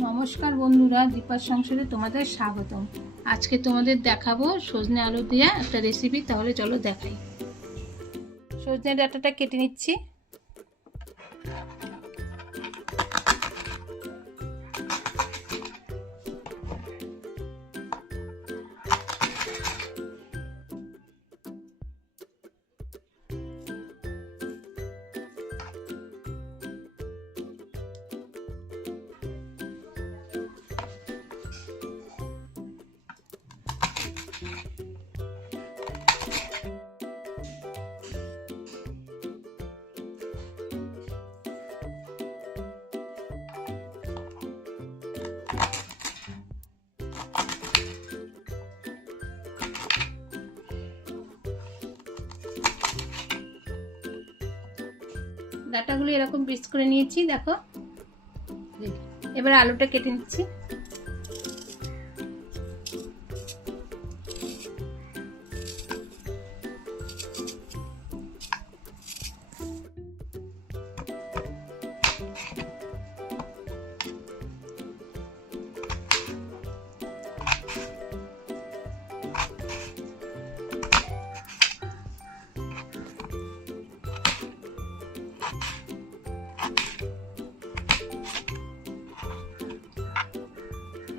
নমস্কার বন্ধুরা, দীপার সংসারে তোমাদের স্বাগতম। আজকে তোমাদের দেখাবো সজনে আলু দিয়ে একটা রেসিপি। তাহলে চলো দেখাই। সজনে ডাঁটাটা কেটে নিচ্ছি। ডাঁটাগুলো এরকম পিস করে নিয়েছি, দেখো। এবার আলুটা কেটে নিচ্ছি।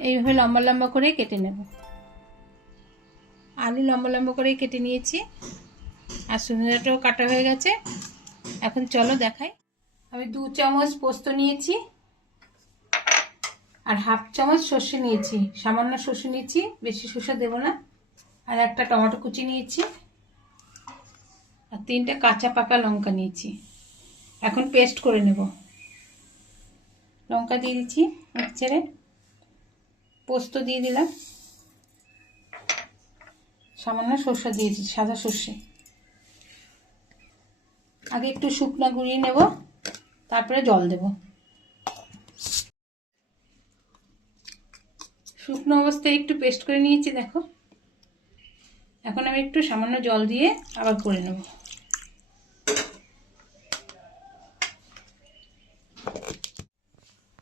এইভাবে লম্বা লম্বা করে কেটে নেব। আলু লম্বা লম্বা করে কেটে নিয়েছি, আর সজনেটাও কাটা হয়ে গেছে। এখন চলো দেখাই। আমি 2 চামচ পোস্ত নিয়েছি, আর হাফ চামচ সর্ষে নিয়েছি। সামান্য সর্ষে নিয়েছি, বেশি সর্ষে দেব না। আর একটা টমেটো কুচি নিয়েছি, আর 3টে কাঁচা পাকা লঙ্কা নিয়েছি। এখন পেস্ট করে নেব। লঙ্কা দিয়ে দিচ্ছি মিক্সচারে, পোস্ত দিয়ে দিলাম, সামান্য সর্ষে দিয়েছি, সাদা সর্ষে। আগে একটু শুকনো গুঁড়িয়ে নেব, তারপরে জল দেব। শুকনো অবস্থায় একটু পেস্ট করে নিয়েছি, দেখো। এখন আমি একটু সামান্য জল দিয়ে আবার করে নেব।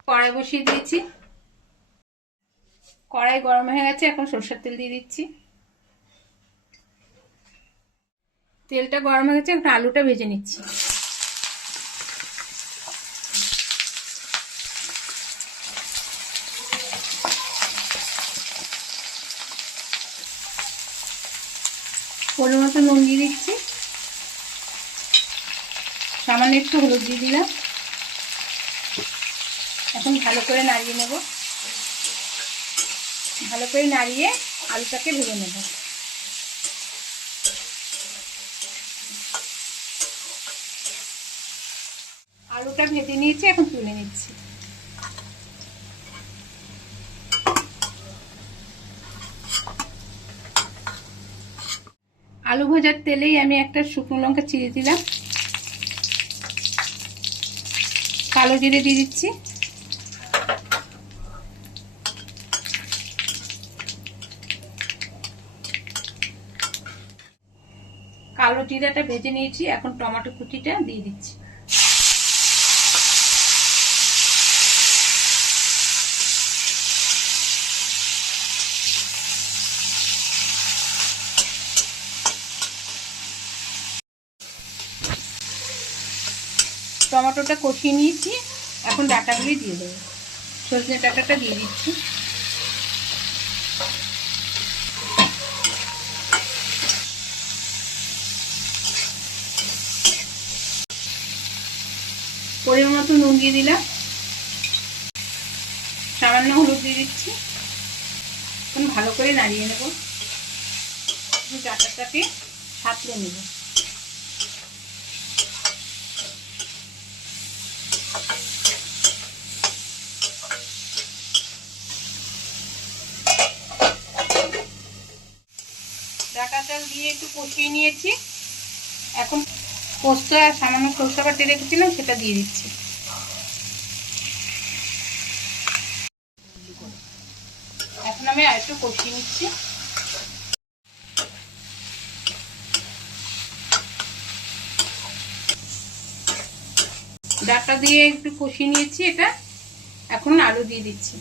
কড়াই বসিয়ে দিয়েছি, কড়াই গরম হয়ে গেছে। এখন সরষের তেল দিয়ে দিচ্ছি। তেলটা গরম হয়ে গেছে, এখন আলুটা ভেজে নিচ্ছি। পরিমাণ মতো নুন দিয়ে দিচ্ছি, সামান্য একটু হলুদ দিয়ে দিলাম। এখন ভালো করে নাড়িয়ে নেব। ভালো করে নাড়িয়ে আলুটাকে ভেজে নেব। আলুটা ভেজে নিয়েছি, এখন তুলে নিচ্ছি। আলু ভাজার তেলেই আমি একটা শুকনো লঙ্কা চিড়ে দিলাম, কালো জিরে দিয়ে দিচ্ছি, কালো জিরাটা ভেজে নিয়েছি। এখন টমেটো কুচিটা দিয়ে দিচ্ছি। টমেটোটা কষিয়ে নিয়েছি, এখন ডাঁটাগুলি দিয়ে দেবো। সজনে ডাঁটাটা দিয়ে দিচ্ছি। পরিমাণ মতো নুন দিয়ে দিলাম, সামান্য হলুদ দিয়ে দিচ্ছি। এখন ভালো করে নাড়িয়ে নেব, ডাঁটাটাকে সাঁতলে নেব। ডাঁটাটা দিয়ে একটু কষিয়ে নিয়েছি। এখন পোস্ত আর সামান্য সরষে বাটা রেখেছিলাম, সেটা দিয়ে দিচ্ছি। এখন আমি আর একটু কষিয়ে নিচ্ছি। ডাঁটা দিয়ে একটু কষিয়ে নিয়েছি এটা। এখন আলু দিয়ে দিচ্ছি।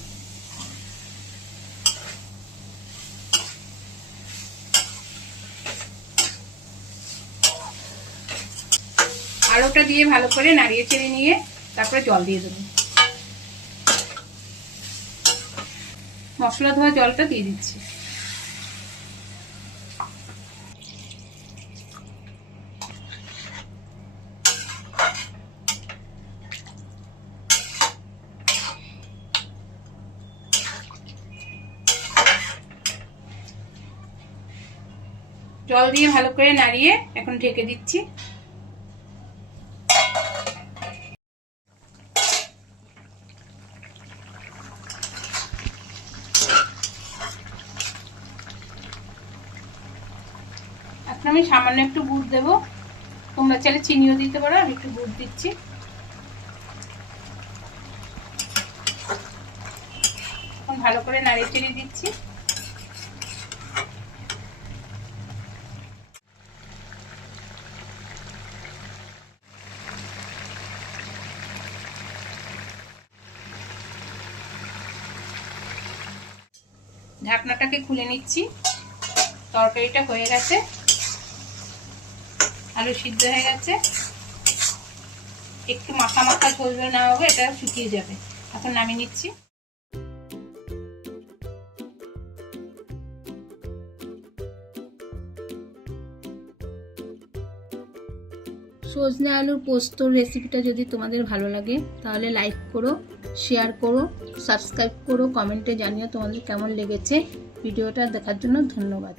আলুটা দিয়ে ভালো করে নাড়িয়ে চেড়ে নিয়ে তারপরে জল দিয়ে দেবো। মশলা ধোয়া জলটা দিয়ে দিচ্ছি। জল দিয়ে ভালো করে নাড়িয়ে এখন ঢেকে দিচ্ছি। এখন আমি সামান্য একটু গুড় দেবো, তোমরা চাইলে চিনিও দিতে পারো, আমি একটু গুড় দিচ্ছি। এখন ভালো করে নাড়িয়ে চেড়ে দিচ্ছি। ঢাকনাটাকে খুলে নিচ্ছি। তরকারিটা হয়ে গেছে, আলু সিদ্ধ হয়ে গেছে। একটু মাখা মাখা ঝোল ঝোল না হবে, এটা শুকিয়ে যাবে। এখন নামিয়ে নিচ্ছি। সজনে আলুর পোস্তর রেসিপিটা যদি তোমাদের ভালো লাগে তাহলে লাইক করো, শেয়ার করো, সাবস্ক্রাইব করো, কমেন্টে জানিও তোমাদের কেমন লেগেছে। ভিডিওটা দেখার জন্য ধন্যবাদ।